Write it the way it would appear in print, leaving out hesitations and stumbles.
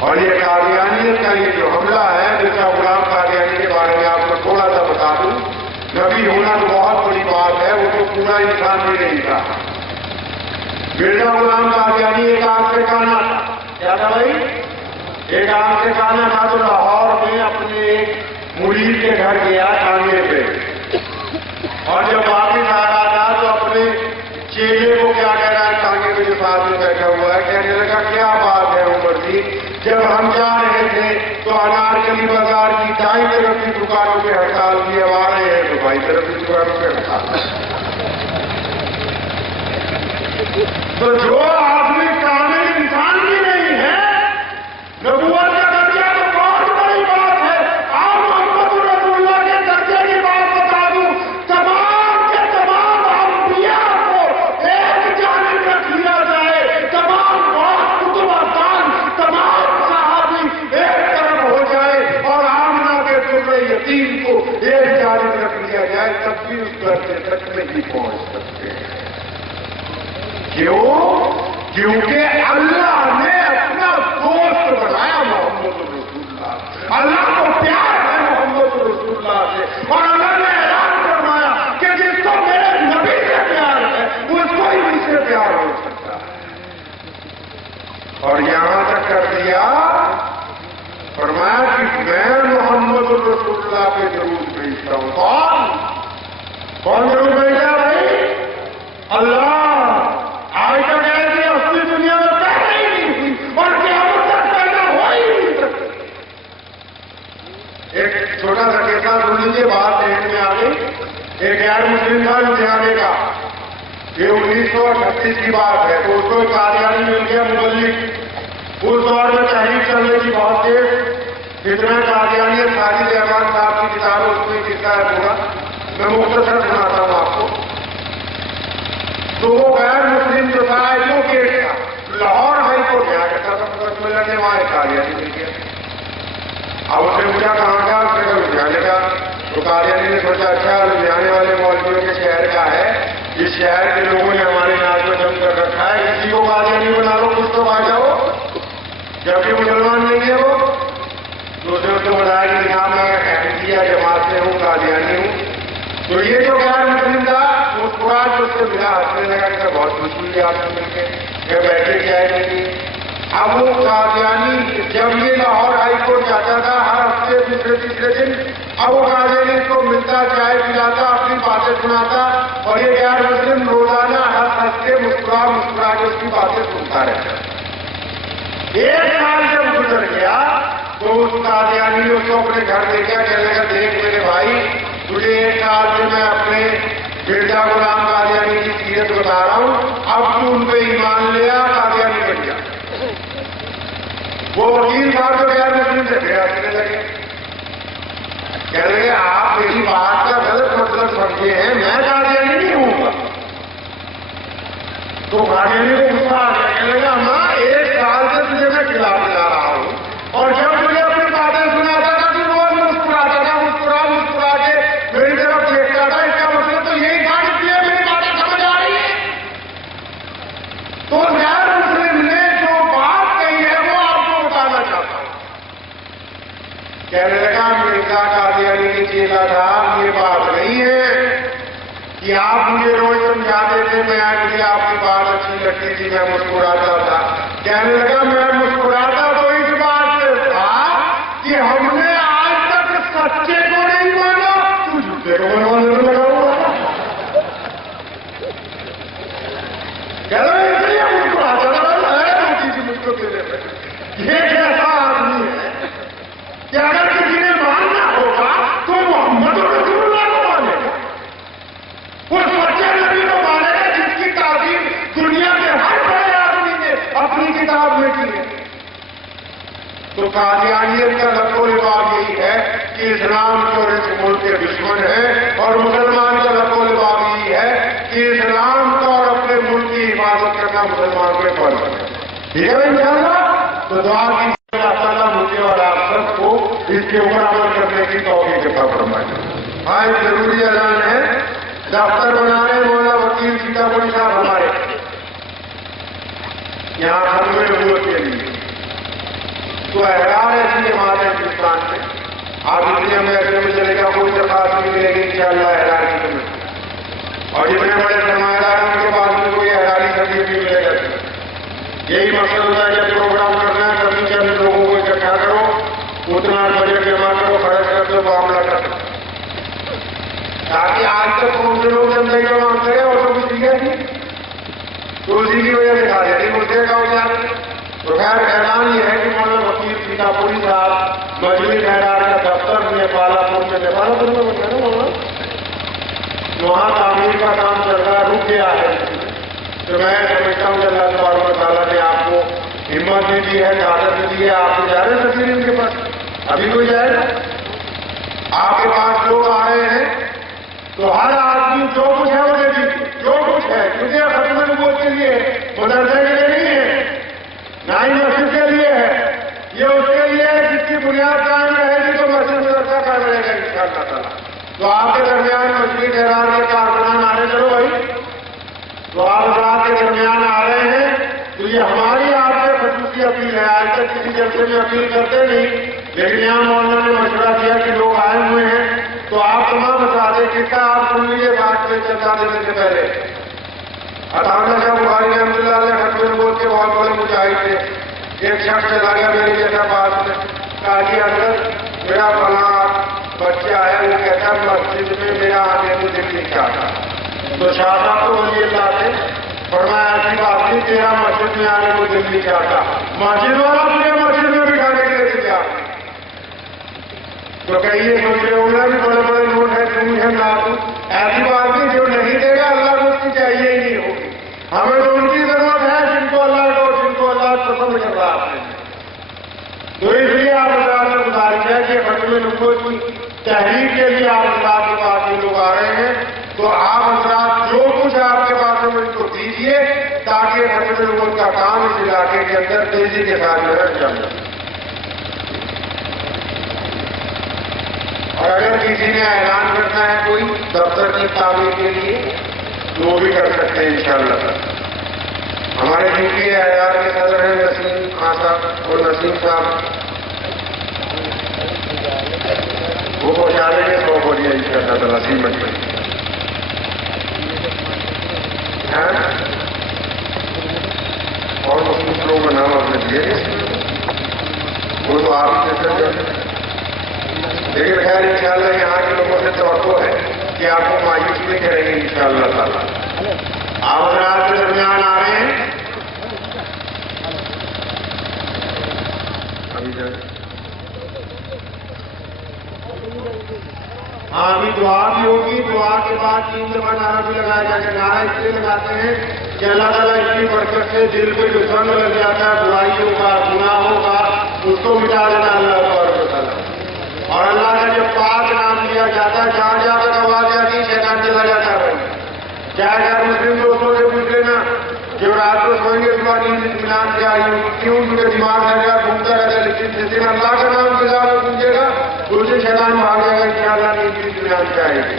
اور یہ قادیانیت کا یہ جو حملہ ہے، مرزا غلام قادیانی کے بارے میں آپ کو تھوڑا سا بتا دوں، نبی ہونا تو بہت بڑی بات ہے، وہ تو پورا انسان بھی نہیں تھا۔ مرزا غلام قادیانی ایک آنکھ سے کانا تھا، کیا تھا بھائی؟ ایک آنکھ سے کانا تھا، تو لاہور میں اپنے ایک مرید کے گھر گیا ٹانگے پہ، اور جب واپس آ رہا تھا تو اپنے چیلے کو کیا کہہ رہا ہے، ٹانگے پہ جو ساتھ میں بیٹھا ہوا ہے، کہنے لگا کیا بات ہے عمر جی، جب ہم جا رہے تھے تو انارکلی بازار کی دائیں طرف کی دکانوں پہ ہڑتال کی، اب آ رہے ہیں تو بائیں طرف کی دکانوں پہ ہڑتال۔ تو جو آدمی کامل انسان بھی نہیں ہے، نبوت کا درجہ تو بہت بڑی بات ہے۔ آپ محمد رسول اللہ کے درجے کی بات بتا دوں، تمام کے تمام انبیاء کو ایک جانب رکھ لیا جائے، تمام کتب تمام صحابی ایک طرف ہو جائے، اور آمنہ کے ذرے یتیم کو ایک جانب رکھ لیا جائے، تب بھی اس درجے تک نہیں پہنچ سکتے ہیں۔ کیوں؟ کیونکہ اللہ نے اپنا دوست بنایا محمد رسول اللہ، اللہ کو پیار ہے محمد رسول اللہ سے، اور اللہ نے اعلان فرمایا کہ جس کو میرے نبی سے پیار ہے اس کو ہی مجھ سے پیار ہو سکتا ہے۔ اور یہاں تک کر دیا، فرمایا کہ میں محمد رسول اللہ پہ درود بھیجتا ہوں۔ کون درود بھیجا بھائی؟ اللہ۔ آج تک ایسی اصلی دنیا میں پیدا ہی نہیں ہوئی، اور قیامت تک پیدا ہو ہی نہیں سکتی۔ ایک چھوٹا سا قصہ سن لیجیے، بات ذہن میں آ گئی۔ ایک غیر مسلم تھا لدھیانے کا، یہ 1938 کی بات ہے، تو اس کو ایک قادیانی مل گیا مبلغ۔ اس دور میں تحریک چلنے کی بہت تیز، اتنا قادیانیت ساجد احمد صاحب کی کتاب ہے، اس میں قصہ ہے پورا، میں مختصر سناتا ہوں آپ کو۔ تو وہ غیر مسلم جو تھا، ایڈوکیٹ تھا، لاہور ہائی کورٹ میں آ کرتا تھا، بس میں لگنے وہاں قادیانی مل گیا۔ اب اس نے مجھا کہاں کا، اس نے کہا لدھیانے کا۔ تو قادیانی نے سوچا اچھا لدھیانے والے مولویوں کے شہر کا ہے، اس شہر کے لوگوں نے ہمارے ناز میں جم کر رکھا ہے، کسی کو قادیانی بنا لو، کچھ تو آ جاؤ، جبکہ مسلمان نہیں ہے وہ۔ تو اس نے اس کو بتایا کہ جناب میں احمدیہ جماعت سے ہوں، قادیانی ہوں۔ تو یہ جو غیر مسلم تھا مسکرا جو اس سے ملا، ہنسنے لگا کہ بہت خوشی ہوئی آپ سے مل کے، کہ بیٹھے کیا ہے۔ اب وہ قادیانی جب یہ لاہور ہائی کورٹ جاتا تھا ہر ہفتے دوسرے تیسرے دن، اب وہ قادیانی کو ملتا، چائے پلاتا، اپنی باتیں سناتا، اور یہ غیر مسلم روزانہ ہنس کے مسکرا کے اس کی باتیں سنتا رہتا۔ ایک سال جب گزر گیا تو اس قادیانی نے اس کو اپنے گھر لے گیا، کہنے لگا دیکھ میرے بھائی، تجھے ایک سال سے میں اپنے مرزا غلام قادیانی کی سیرت بتا رہا ہوں، اب تو ان پہ ایمان لیا، قادیانی بن گیا۔ وہ وکیل صاحب جو غیر مسلم سے پھر ہنسنے لگے، کہنے لگے آپ میری بات کا غلط مطلب سمجھے ہیں، میں قادیانی نہیں ہوں گا۔ تو قادیانی کو غصہ آ گیا، کہنے لگا ماں ایک سال سے تجھے میں خلاف لا رہا ہوں، اور جب مجھے اپنی باتیں سناتا تھا کہ وہ مسکراتا تھا، مسکرا کے میری طرف دیکھتا تھا، اس کا مطلب تو یہی تھا کہ تجھے میری باتیں سمجھ آ رہی ہے۔ تو غیر مسلم نے جو بات کہی ہے وہ آپ کو بتانا چاہتا ہوں۔ کہنے لگا مرزا قادیانی نے چیلا تھا، یہ بات نہیں ہے کہ آپ مجھے روز سمجھاتے تھے، مجھے آپ کی بات اچھی لگتی تھی، میں مسکراتا تھا۔ کہنے لگا میں مسکراتا تو اس بات سے تھا کہ ہم نے آج تک سچے کو نہیں مانا، تو جھوٹے کو ماننے میں لگا ہوا تھا۔ اس لیے مسکراتا تھا، مجھ کو دینے پہ یہ کیسا آدمی ہے کہ اگر کسی نے ماننا ہوگا تو محمد رسول اللہ کو مانے گا، وہ سچے نبی کو مانے گا جس کی تعظیم دنیا کے ہر بڑے آدمی نے اپنی کتاب میں کی ہے۔ تو قادیانیت کا لفظ و لباس یہی ہے کہ اسلام جو اس ملک کے دشمن ہے، اور مسلمان کا لفظ و لباس یہی ہے کہ اسلام کا اور اپنے ملک کی حفاظت کرنا مسلمان کے فرض ہے۔ ٹھیک ہے انشاءاللہ؟ تو دعا کی اللہ تعالیٰ مجھے اور آپ سب کو اس کے اوپر عمل کرنے کی توفیق عطا فرمائے۔ ہاں ایک ضروری اعلان ہے، دفتر بنا رہے مولانا وکیل سیتاپوری صاحب ہمارے یہاں ختم نبوت کے لیے، تو احرار ایسی جماعت ہے ہندوستان میں، آپ دنیا میں اگر میں چلے گا کوئی درخواست نہیں ملے گی انشاءاللہ احرار کی تمہیں، اور جتنے بڑے سرمایہ دار ہیں ان کے پاس میں کوئی احراری سرٹیفکیٹ بھی ملے گا۔ یہی مقصد ہوتا ہے جب پروگرام کرنا ہے کبھی چند لوگوں کو اکٹھا کرو، اتنا بجٹ جمع کرو، خرچ کر دو، معاملہ کر دو، تاکہ آج تک کون سے لوگ زندگی کا مانگتے ہیں اور تو کچھ دیا نہیں، تو اسی کی وجہ سے کھا جاتی مجھے کا ہو جاتے۔ تو خیر اعلان یہ ہے کہ مولانا وکیل سیتاپوری صاحب مجلس احرار کا دفتر میں پالا پور میں نیپال پور میں بن رہا ہے، وہاں تعمیر کا کام چل رہا ہے، رک گیا ہے۔ تو میں سمجھتا ہوں کہ اللہ تبارک و تعالیٰ نے آپ کو ہمت بھی دی ہے، طاقت دی ہے، آپ کو جا رہے ہیں تفصیل ان کے پاس، ابھی کوئی جائے گا آپ کے پاس لوگ آ رہے ہیں تو ہر آدمی جو کچھ ہے وہ دے دیجیے، جو کچھ ہے، کیونکہ ختم نبوت کے لیے مدرسے کے لیے نہیں ہے، نہ ہی مسجد کے لیے ہے، یہ اس کے لیے ہے جس کی بنیاد قائم رہے گی تو مسجد مدرسہ قائم رہے گا انشاءاللہ تعالیٰ۔ تو آپ کے درمیان مجلس احرار کے کارکنان آ رہے، چلو بھائی، تو آپ حضرات کے درمیان آ رہے ہیں، تو یہ ہماری آپ سے خصوصی اپیل ہے۔ آج تک کسی جلسے میں اپیل کرتے نہیں، لیکن یہاں مولانا نے مشورہ کیا کہ لوگ آئے ہوئے ہیں تو آپ تمام بتا دیں کس کا آپ سن لیجیے بات میں چرچا دینے سے پہلے۔ عطاءاللہ شاہ بخاری رحمۃ اللہ علیہ ختم نبوت کے بہت بڑے مجاہد تھے۔ ایک شخص چلا گیا میرے جیسا پاس میں، کہا کہ حضرت میرا فلاں بچہ آیا، وہ کہتا مسجد میں میرا آنے کو دل نہیں چاہتا۔ تو شاہ صاحب تو ولی اللہ تھے، فرمایا ایسی بات نہیں، تیرا مسجد میں آنے کو دل نہیں چاہتا، مسجد والا تجھے مسجد میں بٹھانے کے لیے تیار۔ تو کہیے سوچ رہے ہوگا بھی بڑے بڑے نوٹ ہے، تم ہے ناتو، ایسی بات نہیں، جو نہیں دے گا اللہ کو اس کی چاہیے ہی نہیں ہوگی، ہمیں تو ان کی ضرورت ہے جن کو اللہ کو، جن کو اللہ پسند کر رہا ہے۔ تو اس لیے آپ حضرات سے گزارش ہے کہ ختم نبوت کی تحریک کے لیے آپ حضرات کے پاس یہ لوگ آ رہے ہیں، تو آپ حضرات جو کچھ آپ کے پاس ہے ان کو دیجیے تاکہ ختم نبوت کا کام اس علاقے کے اندر تیزی کے ساتھ جو ہے چل جائے۔ اور اگر کسی نے اعلان کرنا ہے کوئی دفتر کی تعمیر کے لیے تو وہ بھی کر سکتے ہیں انشاءاللہ۔ ہمارے ڈیوٹی اعلان کے صدر ہیں نسیم خان صاحب، اور نسیم صاحب وہ پہنچا دیں گے 100 بوریاں انشاءاللہ تعالیٰ سیمنٹ میں۔ اور مخصوص لوگوں کا نام آپ نے دیے وہ تو آپ کے ساتھ، لیکن خیر انشاءاللہ یہاں کے لوگوں سے توقع ہے کہ آپ کو مایوس نہیں کریں گے انشاءاللہ تعالیٰ۔ آپ حضرات کے درمیان آ رہے ہیں، ہاں ابھی دعا بھی ہوگی، دعا کے بعد 3 دفعہ نعرہ بھی لگایا جائے گا۔ نعرہ اس لیے لگاتے ہیں کہ اللہ تعالیٰ اس کی برکت سے دل پہ جو سنگ لگ جاتا ہے برائیوں کا، گناہوں کا، اس کو مٹا دینا اللہ تبارک و تعالیٰ۔ اور اللہ کا جب پاک نام لیا جاتا ہے، جہاں جہاں تک آواز آتی ہے شیطان چلا جاتا ہے۔ چاہے اگر مسلم دوستوں سے پوچھ لینا جب رات کو سوئیں گے صبح نیند اطمینان سے آئی کیوں، کیونکہ دماغ ہے گا گھومتا رہتا ہے، لیکن جس دن اللہ کا نام گزارا پوچھے گا اس سے شیطان بھاگ جائے گا انشاءاللہ، نیند اطمینان سے آئے گی۔